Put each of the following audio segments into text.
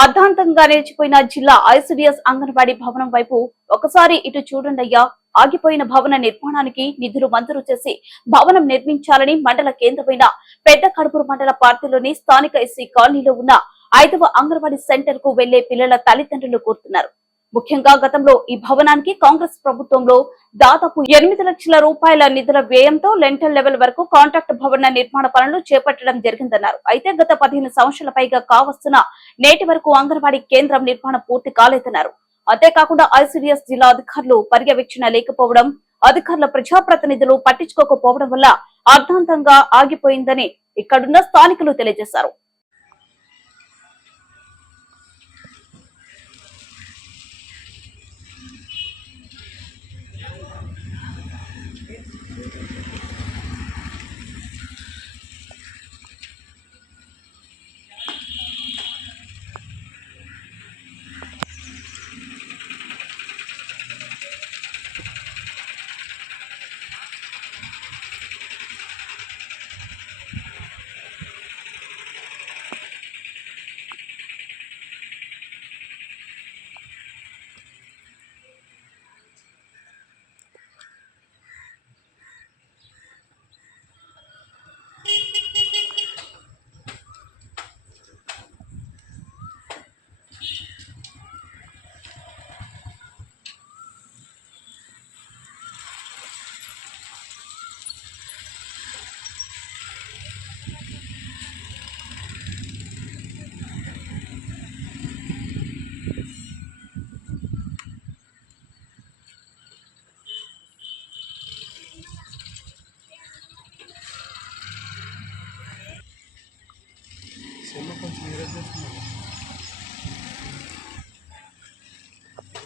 అర్ధాంతంగా నిలిచిపోయిన జిల్లా ఐసిడిఎస్ అంగన్వాడీ భవనం వైపు ఒకసారి ఇటు చూడండయ్యా. ఆగిపోయిన భవన నిర్మాణానికి నిధులు మంజూరు చేసి భవనం నిర్మించాలని మండల కేంద్రమైన పెద్ద కడుపూరు మండల పార్టీలోని స్థానిక ఎస్సీ కాలనీలో ఉన్న 5వ అంగన్వాడీ సెంటర్ కు వెళ్లే పిల్లల తల్లిదండ్రులు కోరుతున్నారు. ముఖ్యంగా గతంలో ఈ భవనానికి కాంగ్రెస్ ప్రభుత్వంలో దాదాపు 8 లక్షల రూపాయల నిధుల వ్యయంతో లెంటల్ లెవెల్ వరకు కాంట్రాక్ట్ భవన నిర్మాణ పనులు చేపట్టడం జరిగిందన్నారు. అయితే గత 15 సంవత్సరాల పైగా కావస్తున్న నేటి వరకు అంగన్వాడీ కేంద్రం నిర్మాణం పూర్తి కాలేదన్నారు. అంతేకాకుండా ఐసిడిఎస్ జిల్లా అధికారులు పర్యవేక్షణ లేకపోవడం, అధికారుల ప్రజాప్రతినిధులు పట్టించుకోకపోవడం వల్ల అర్ధాంతంగా ఆగిపోయిందని ఇక్కడున్న స్థానికులు తెలియజేశారు.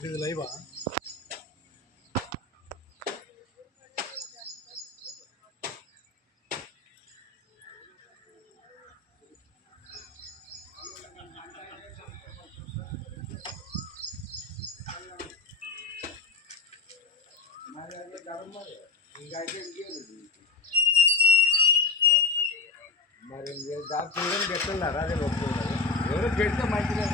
ఇది లైవా మరి మీరు దాని చూడని గెట్టున్నారా? అదే ఎవరో గెడితే మంచిగా